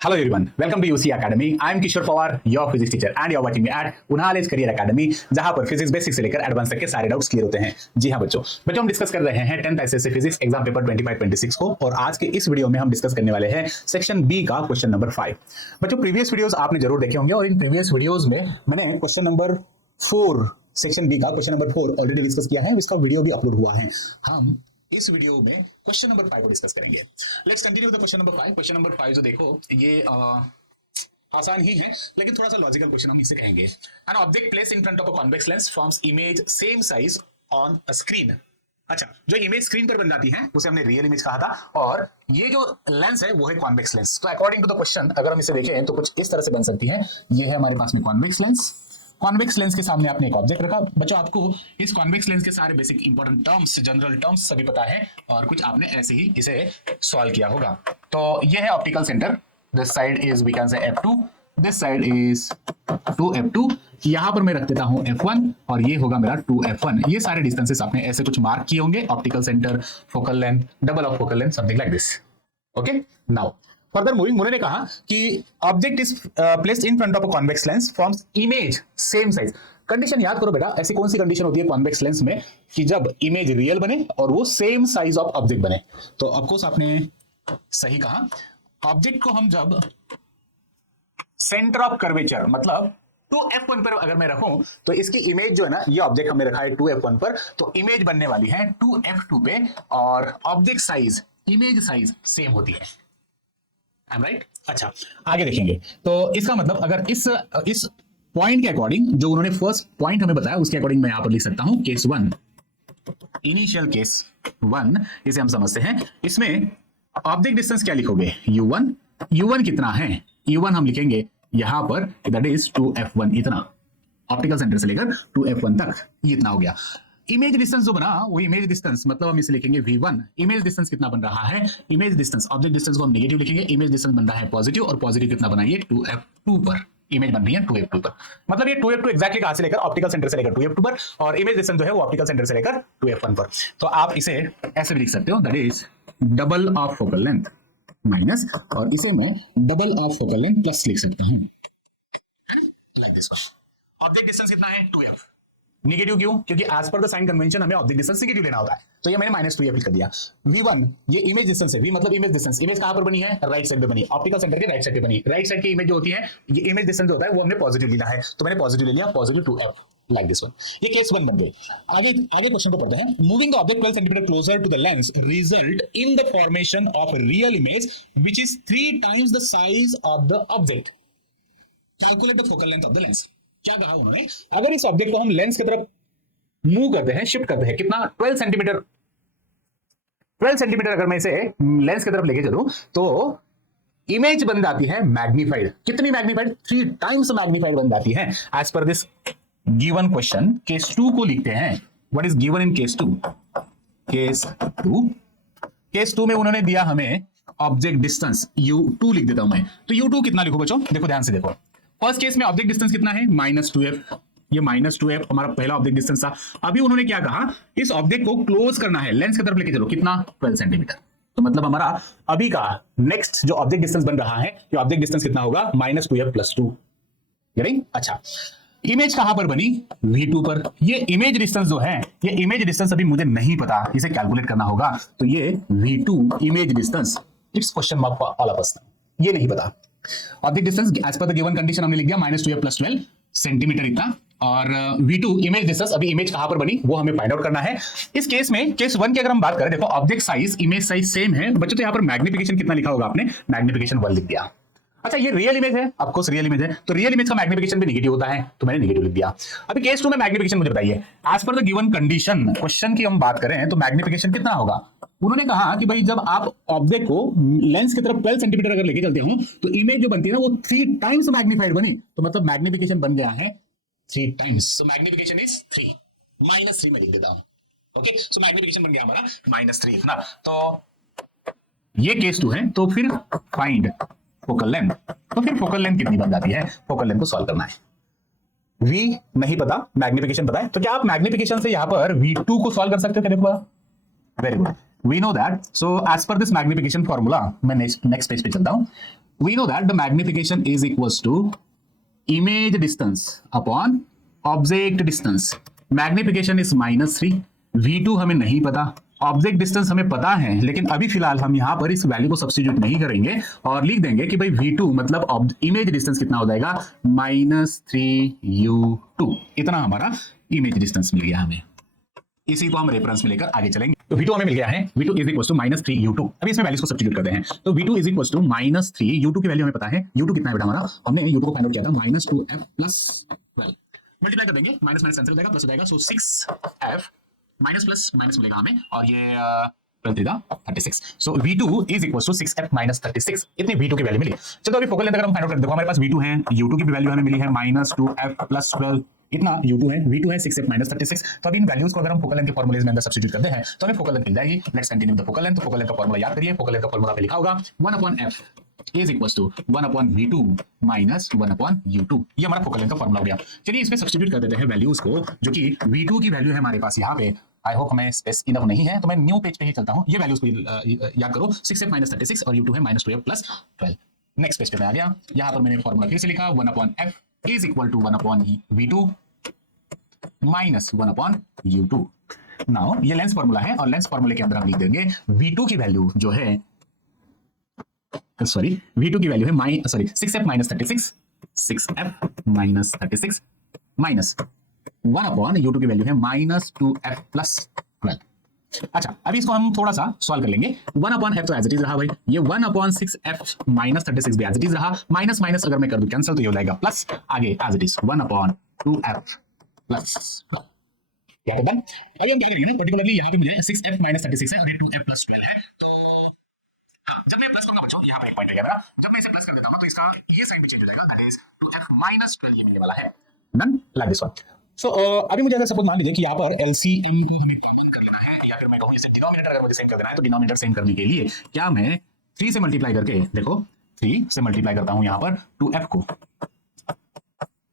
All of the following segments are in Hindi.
Hello everyone, welcome to UC Academy. I am Kishore Pawar, your physics teacher and you are watching me at Unhale's Career Academy, जहां पर फिजिक्स बेसिक से लेकर एडवांस तक के सारे डाउट्स क्लियर होते हैं। जी हां बच्चों हम डिस्कस कर रहे हैं 10th SSC physics exam paper 25-26 को और आज के इस वीडियो में हम डिस्कस करने वाले हैं सेक्शन बी का क्वेश्चन नंबर 5। बच्चों प्रीवियस वीडियोस आपने जरूर देखे होंगे और इन प्रीवियस वीडियोस में मैंने क्वेश्चन नंबर 4 सेक्शन बी का क्वेश्चन नंबर 4 ऑलरेडी डिस्कस किया है, इसका वीडियो भी अपलोड हुआ है। हम इस वीडियो में क्वेश्चन नंबर 5 को डिस्कस करेंगे। Let's continue the question number 5। Question number 5 जो देखो ये आसान ही है लेकिन थोड़ा सा लॉजिकल क्वेश्चन हम इसे कहेंगे। An object place in front of a convex lens forms image same size on a screen. अच्छा, जो इमेज स्क्रीन पर बन जाती है उसे हमने रियल इमेज कहा था और ये जो लेंस है वो है कॉन्वेक्स लेंस। तो अकॉर्डिंग टू द क्वेश्चन अगर हम इसे देखें तो कुछ इस तरह से बन सकती है। ये है हमारे पास में कॉन्वेक्स लेंस। कॉन्वेक्स लेंस के सामने आपने एक ऑब्जेक्ट रखा। बच्चों आपको इस कॉन्वेक्स लेंस के सारे basic important terms, general terms सभी पता है और कुछ आपने ऐसे ही इसे सॉल्व किया होगा। तो ये है optical centre. This side is we can say F2, this side is 2F2। यहां पर मैं रख देता हूं F1 और ये होगा मेरा 2F1। ये सारे डिस्टेंसेस आपने ऐसे कुछ मार्क किए होंगे। Optical centre, focal length, double of focal length, something like this. Okay, now further moving, उन्होंने कहा कि object is placed in front of a convex lens forms image same size. Condition याद करो बेटा, ऐसी कौन सी कंडीशन होती है कॉन्वेक्स लेंस में कि जब इमेज रियल बने और वो सेम साइज ऑफ ऑब्जेक्ट बने। तो ऑफकोर्स आपने सही कहा। ऑब्जेक्ट को हम जब सेंटर ऑफ कर्वेचर मतलब 2F1 पर अगर मैं रखूं तो इसकी इमेज जो है ना, ये ऑब्जेक्ट हमने रखा है 2F1 पर, तो इमेज बनने वाली है 2F2 पे और object size, image size same होती है। I am right? अच्छा, आगे देखेंगे तो इसका मतलब अगर इस पॉइंट के अकॉर्डिंग जो उन्होंने फर्स्ट पॉइंट हमें बताया उसके अकॉर्डिंग मैं यहां पर लिख सकता हूं केस 1, इनिशियल केस 1, इसे हम समझते हैं। इसमें ऑब्जेक्ट डिस्टेंस क्या लिखोगे? U1। U1 कितना है? U1 हम लिखेंगे यहां पर दैट इज 2F1, इतना ऑप्टिकल सेंटर से लेकर 2F1 तक, ये इतना हो गया। इमेज डिस्टेंस जो बना वो इमेज डिस्टेंस मतलब हम इसे लिखेंगे V1। इमेज डिस्टेंस कितना बन रहा है? इमेज डिस्टेंस, ऑब्जेक्ट डिस्टेंस को हम नेगेटिव लिखेंगे, इमेज डिस्टेंस बन रहा है पॉजिटिव और पॉजिटिव कितना बना? ये 2F2 पर इमेज बन रही है 2F2 पर। मतलब ये 2F2 एक्जैक्टली कहां से लेकर? ऑप्टिकल सेंटर से लेकर 2F2 पर और इमेज डिस्टेंस जो है वो ऑप्टिकल सेंटर से लेकर 2F1 पर। तो आप इसे ऐसे भी लिख सकते हो, that is double of focal length minus, और इसे मैं double of focal length plus लिख सकता हूं like this one. Object distance कितना है? 2F। नेगेटिव क्यों? क्योंकि as per the sign convention हमें ऑब्जेक्ट डिस्टेंस नेगेटिव लेना होता है, तो ये मैंने -2F लिख दिया। V1 ये इमेज डिस्टेंस है, V मतलब इमेज डिस्टेंस। इमेज कहां पर बनी है? राइट साइड पे बनी, ऑप्टिकल सेंटर के राइट साइड पे बनी। राइट साइड की इमेज जो होती है, ये इमेज डिस्टेंस जो होता है वो हमने पॉजिटिव लेना है, तो मैंने पॉजिटिव ले लिया, positive 2F like this one. ये केस 1 बन गई। आगे क्वेश्चन को पढ़ते हैं। Moving the object 12 centimetre closer to the lens result in the formation of real image which is 3 times the size of the object. Calculate the focal length of the lens. क्या कहा उन्होंने? अगर इस ऑब्जेक्ट को हम लेंस की तरफ मूव करते हैं, शिफ्ट करते हैं, कितना? 12 सेंटीमीटर। 12 सेंटीमीटर अगर मैं इसे लेंस की तरफ लेके चलूं तो इमेज बन जाती है मैग्नीफाइड। कितनी मैग्नीफाइड? 3 टाइम्स मैग्नीफाइड बन जाती है as per this given question. Case 2 को लिखते हैं। What is given in case 2? Case 2 में उन्होंने दिया हमें ऑब्जेक्ट डिस्टेंस U2 लिख देता हूं मैं। तो U2 कितना लिखो बच्चों? देखो ध्यान से देखो। फर्स्ट केस में ऑब्जेक्ट डिस्टेंस कितना है? -2F। ये -2F हमारा पहला ऑब्जेक्ट डिस्टेंस था। अभी उन्होंने क्या कहा? इस ऑब्जेक्ट को क्लोज करना है, लेंस की तरफ लेके चलो, कितना? 12 सेंटीमीटर। तो मतलब हमारा अभी का नेक्स्ट जो ऑब्जेक्ट डिस्टेंस बन रहा है, ये ऑब्जेक्ट डिस्टेंस कितना होगा? -2F + 2। गेटिंग? अच्छा, इमेज कहां पर बनी? V2 पर। ये इमेज डिस्टेंस जो है, ये इमेज डिस्टेंस अभी मुझे नहीं पता, इसे कैलकुलेट करना होगा। तो ये V2 image distance, it's question mark for all of us, ये नहीं पता। Object distance as per the given condition हमने लिख दिया -2F + 12 सेंटीमीटर इतना, और V2 इमेज डिस्टेंस, अभी इमेज कहां पर बनी वो हमें फाइंड आउट करना है। इस केस में केस 1 की अगर हम बात करें, देखो object size, image size same है बच्चों, तो यहां पर मैग्निफिकेशन कितना लिखा होगा आपने? मैग्निफिकेशन 1 लिख दिया। अच्छा, ये रियल इमेज है, ऑफ कोर्स रियल इमेज है, तो रियल इमेज का मैग्निफिकेशन भी नेगेटिव होता है, तो मैंने नेगेटिव लिख दिया। अभी केस 2 में मैग्निफिकेशन मुझे बताइए। As per the given condition, question की हम बात करें तो मैग्निफिकेशन कितना होगा? उन्होंने कहा कि भाई जब आप ऑब्जेक्ट को लेंस की तरफ 12 सेंटीमीटर अगर लेके चलते हो तो इमेज जो बनती है ना वो 3 टाइम्स मैग्नीफाइड बनी, तो मतलब मैग्निफिकेशन बन गया है 3 टाइम्स। सो मैग्निफिकेशन इज 3 -3 में लिख देता हूं। ओके, सो मैग्निफिकेशन बन गया हमारा -3 इतना। तो ये केस 2 है। तो फिर फाइंड फोकल लेंथ, तो फिर फोकल लेंथ कितनी बन जाती है? फोकल लेंथ को सॉल्व करना है। V नहीं पता, मैग्निफिकेशन पता है, तो क्या आप मैग्निफिकेशन से यहां पर V2 को सॉल्व कर सकते हो? क्या देखो, very good, we know that. So as per this magnification formula, मैं नेक्स्ट पेज पे चलता हूं। We know that the magnification is equals to image distance upon object distance. Magnification is -3, V2 हमें नहीं पता, ऑब्जेक्ट डिस्टेंस हमें पता है, लेकिन अभी फिलहाल हम यहां पर इस वैल्यू को सब्स्टिट्यूट नहीं करेंगे और लिख देंगे कि भाई V2 मतलब इमेज डिस्टेंस कितना हो जाएगा -3U2। इतना हमारा इमेज डिस्टेंस मिल गया हमें। इसी को हम रेफरेंस में लेकर आगे चलेंगे। तो V2 हमें मिल गया है, V2 is equals to -3U2। अभी इसमें वैल्यूज को सब्स्टिट्यूट करते हैं। तो V2 is equals to -3U2 की वैल्यू हमें पता है। U2 कितना है बेटा हमारा, हमने U2 को फाइंड आउट किया था -2f + 12। मल्टीप्लाई कर देंगे, माइनस माइनस कैंसिल हो जाएगा, प्लस हो जाएगा। सो 6f माइनस प्लस माइनस मिलेगा हमें, और ये 36। So V2 is equals to 6f - 36। इतनी V2 की वैल्यू मिली। चलो अभी फोकल लेंथ अगर हम फाइंड आउट करते हैं, देखो हमारे पास V2 है, U2 की भी वैल्यू हमें मिली है -2f + 12। इतना U2 है, V2 है 6f - 36। तो अभी इन वैल्यूज को अगर हम फोकल लेंथ के फॉर्मूलेज में अंदर सब्स्टिट्यूट करते हैं तो हमें फोकल लेंथ मिल जाएगी। Let's continue the focal length. तो फोकल लेंथ का फॉर्मूला याद करिए। फोकल लेंथ का फॉर्मूला पे लिखा होगा 1/f is equals to 1/V2 - 1/U2। ये हमारा फोकल लेंथ का फॉर्मूला हो गया। चलिए इसमें सब्स्टिट्यूट कर देते हैं वैल्यूज को, जो कि V2 की वैल्यू है हमारे पास यहाँ पे। आई होप हमें स्पेस इनफ नहीं है, तो मैं न्यू पेज पे ही चलता हूँ। ये वैल्यूज को याद करो, 6f - 36 और U2 है -2f + 12। नेक्स्ट पेज पे मैं आ गया। यहाँ पर मैंने फॉर्मूला फिर से लिखा 1/f is equal to 1/V2 - 1/U2। Now ये लेंस फॉर्मूला है और लेंस फॉर्मूले के अंदर हम लिख देंगे V2 की वैल्यू जो है, सॉरी V2 की वैल्यू है 6f - 36, 6f - 36 माइनस 1/U2 की वैल्यू है -2f + 12। अच्छा, अभी इसको हम थोड़ा सा सॉल्व कर लेंगे। 1/f तो एज इट इज रहा भाई, ये 1/6f - 36 भी एज इट इज रहा, माइनस माइनस अगर मैं कर दूं कैंसिल तो ये हो जाएगा प्लस, आगे एज इट इज 1/2f + 12। क्या होगा अभी हम क्या करेंगे ना, पर्टिकुलरली यहाँ पे मुझे 6f - 36 है और ये 2f + 12 है। तो हाँ, जब मैं प्लस करूंगा बच्चों, यहाँ पर एक पॉइंट रहेगा मेरा, जब मैं इसे प्लस कर देता हूं ना तो इसका ये साइन भी चेंज हो जाएगा, दैट इज 2f - 12 ये मिलने वाला है। Done, like this one. So अभी मुझे अगर सपोज मान लीजिए कि यहाँ पर एलसीएम को हमें कॉमन कर लेना है, या फिर मैं कहूँ इसे डिनोमिनेटर अगर मुझे सेम कर देना है, तो डिनोमिनेटर सेम करने के लिए क्या मैं 3 से मल्टीप्लाई करके, देखो 3 से मल्टीप्लाई करता हूँ यहाँ पर 2f को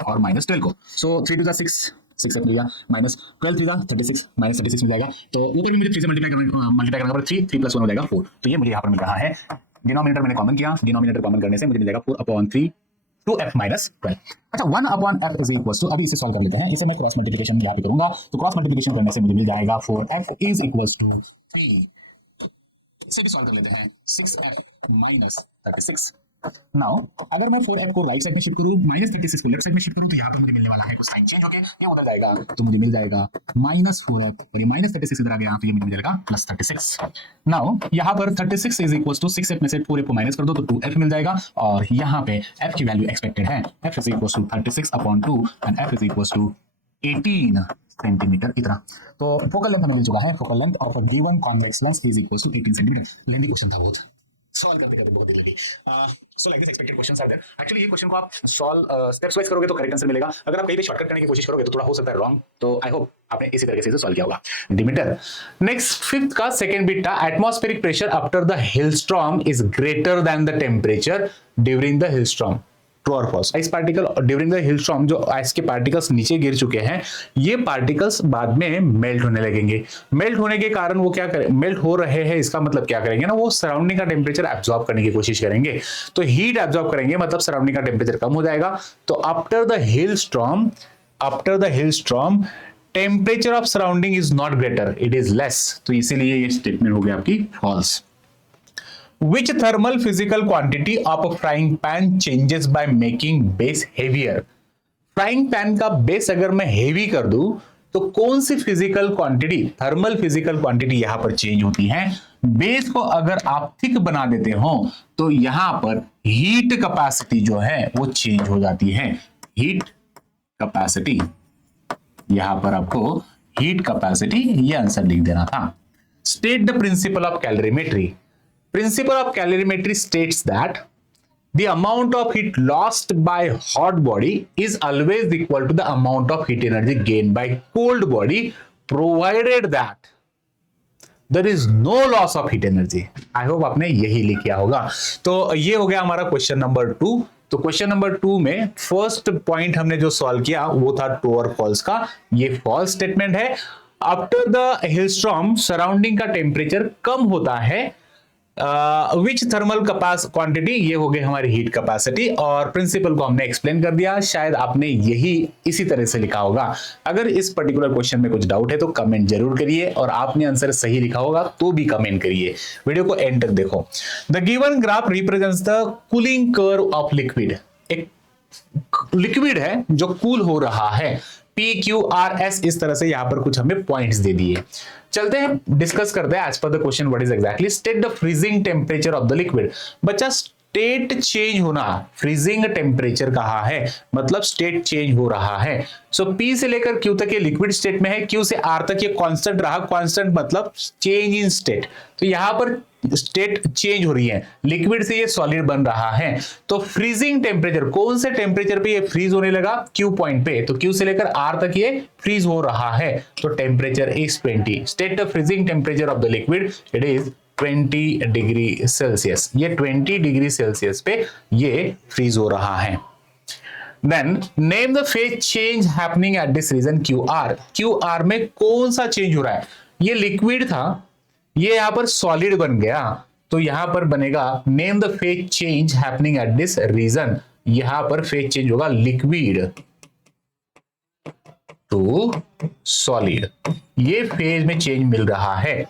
और -12 को। सो 3 to 6, 6f मिलेगा, माइनस 12 3 36, -36 मिल जाएगा। तो ऊपर भी मुझे 3 से मल्टीप्लाई करना पड़ेगा, 3 + 1 हो जाएगा 4। तो ये मुझे यहाँ पर मिल रहा है। डिनोमिनेटर मैंने कॉमन किया, डिनोमिनेटर कॉमन करने से मुझे मिलेगा 4/3 2f - 12। अच्छा, 1/f इज इक्वल टू, अभी इसे सॉल्व कर लेते हैं। इसे मैं क्रॉस मल्टीप्लिकेशन यहाँ पे करूंगा, तो क्रॉस मल्टीप्लिकेशन करने से मुझे मिल जाएगा 4f इज इक्वल टू 3। इसे भी सॉल्व कर लेते हैं, 6f - 36। नाउ अगर मैं 4f को राइट साइड में शिफ्ट करूं, -36 को लेफ्ट साइड में शिफ्ट करूं, तो यहाँ पर मुझे मिलने वाला है कुछ साइन चेंज होके ये उधर जाएगा, तो मुझे मिल जाएगा -4f, और ये -36 इधर आ गया तो ये मुझे मिलेगा +36। नाउ यहाँ पर 36 इज इक्वल टू 6f में से 4f को माइनस कर दो तो 2f मिल जाएगा, और यहाँ पे f की वैल्यू एक्सपेक्टेड है, f is equal to 36/2 and f is equal to 18 centimetre इतना। तो फोकल लेंथ हमें मिल चुका है। Focal length of a given convex lens is equal to 18 centimetre. Lengthy question था बहुत, सॉल्व करते करते बहुत देर लगी। So like this expected questions are there. Actually ये क्वेश्चन को आप सॉल्व स्टेप्स वाइज करोगे तो करेक्ट आंसर मिलेगा। अगर आप कहीं पे शॉर्टकट करने की कोशिश करोगे तो थोड़ा हो सकता है रॉन्ग। तो आई होप आपने इसी तरीके से इसे सॉल्व किया होगा। डिमीटर। नेक्स्ट फिफ्थ का सेकंड बिट था, atmospheric pressure after the hailstorm is greater than the temperature during the hailstorm. True और false? Ice particle during the hailstorm, जो आइस के पार्टिकल्स नीचे गिर चुके हैं, ये पार्टिकल्स बाद में मेल्ट होने लगेंगे। मेल्ट होने के कारण वो क्या करें, मेल्ट हो रहे हैं, इसका मतलब क्या करेंगे ना, वो सराउंडिंग का टेम्परेचर एब्जॉर्ब करने की कोशिश करेंगे। तो हीट एब्जॉर्ब करेंगे, मतलब सराउंडिंग का टेम्परेचर कम हो जाएगा। तो after the hailstorm temperature of surrounding is not greater, it is less. तो इसीलिए ये स्टेटमेंट हो गया आपकी false. Which thermal physical quantity of a frying pan changes by making base heavier? Frying pan का बेस अगर मैं हेवी कर दूं तो कौन सी physical quantity, thermal physical quantity यहां पर चेंज होती है? बेस को अगर आप थिक बना देते हो तो यहां पर हीट कैपेसिटी जो है वो चेंज हो जाती है। हीट कैपेसिटी, यहां पर आपको हीट कैपेसिटी ये आंसर लिख देना था। State the principle of calorimetry. Principle of calorimetry states that the amount of heat lost by hot body is always equal to the amount of heat energy gained by cold body, provided that there is no loss of heat energy. I hope आपने यही लिखा होगा। तो ये हो गया हमारा क्वेश्चन नंबर 2। तो क्वेश्चन नंबर 2 में फर्स्ट पॉइंट हमने जो सॉल्व किया वो था ट्रू और फॉल्स का। ये फॉल्स स्टेटमेंट है। आफ्टर द हिलस्टॉर्म सराउंडिंग का टेम्परेचर कम होता है विच थर्मल क्वांटिटी, ये हो गई हमारी हीट कैपेसिटी, और प्रिंसिपल को हमने एक्सप्लेन कर दिया। शायद आपने यही इसी तरह से लिखा होगा। अगर इस पर्टिकुलर क्वेश्चन में कुछ डाउट है तो कमेंट जरूर करिए, और आपने आंसर सही लिखा होगा तो भी कमेंट करिए। वीडियो को एंड तक देखो। The given graph represents the cooling curve of liquid. एक लिक्विड है जो कूल हो रहा है, PQRS, इस तरह से यहां पर कुछ हमें पॉइंट्स दे दिए। चलते हैं डिस्कस करते हैं as per the question what is exactly state the freezing temperature of the liquid. बच्चा स्टेट चेंज होना, फ्रीजिंग टेम्परेचर कहा है मतलब स्टेट चेंज हो रहा है। सो P से लेकर Q तक ये लिक्विड स्टेट में है, Q से R तक ये कांस्टेंट रहा, कांस्टेंट मतलब चेंज इन स्टेट। तो यहां पर स्टेट चेंज हो रही है, लिक्विड से ये सॉलिड बन रहा है। तो फ्रीजिंग टेम्परेचर, कौन से टेम्परेचर पे ये फ्रीज होने लगा? Q पॉइंट पे। तो Q से लेकर R तक ये फ्रीज हो रहा है, तो temperature is 20। State the freezing temperature of the liquid, it is 20 degree Celsius. ये 20 डिग्री सेल्सियस पे ये फ्रीज हो रहा है। Then name the phase change happening at this region QR। QR में कौन सा चेंज हो रहा है? ये लिक्विड था, ये यहां पर सॉलिड बन गया, तो यहां पर बनेगा name the phase change happening at this region. यहां पर फेज चेंज होगा लिक्विड टू सॉलिड, ये फेज में चेंज मिल रहा है।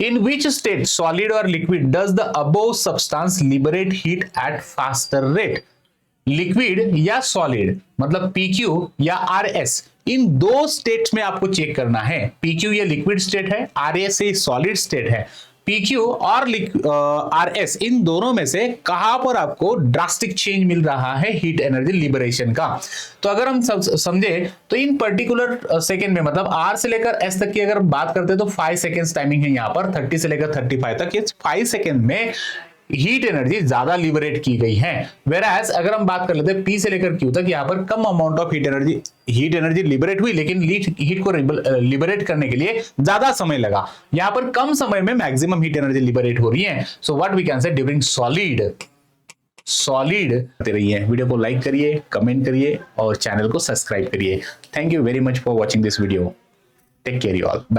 इन विच स्टेट सॉलिड और liquid does the above substance liberate heat at faster rate? Liquid या सॉलिड मतलब PQ या RS, इन दो स्टेट्स में आपको चेक करना है। PQ ये लिक्विड स्टेट है, RS ये सॉलिड स्टेट है। PQ और RS इन दोनों में से कहां पर आपको ड्रास्टिक चेंज मिल रहा है हीट एनर्जी लिबरेशन का? तो अगर हम समझे तो इन पर्टिकुलर सेकेंड में मतलब R से लेकर S तक की अगर बात करते हैं तो 5 सेकेंड्स टाइमिंग है यहाँ पर, 30 से लेकर 35 तक, ये 5 सेकेंड में हीट एनर्जी ज्यादा लिबरेट की गई है। वेराज अगर हम बात कर लेते हैं P से लेकर Q तक, यहाँ पर कम amount of heat energy liberate हुई, लेकिन हीट को लिबरेट करने के लिए ज्यादा समय लगा। यहाँ पर कम समय में मैक्सिमम हीट एनर्जी लिबरेट हो रही है। So what we can say during solid करते रहिए। वीडियो को लाइक करिए, कमेंट करिए और चैनल को सब्सक्राइब करिए। Thank you very much for watching this video. Take care you all, bye.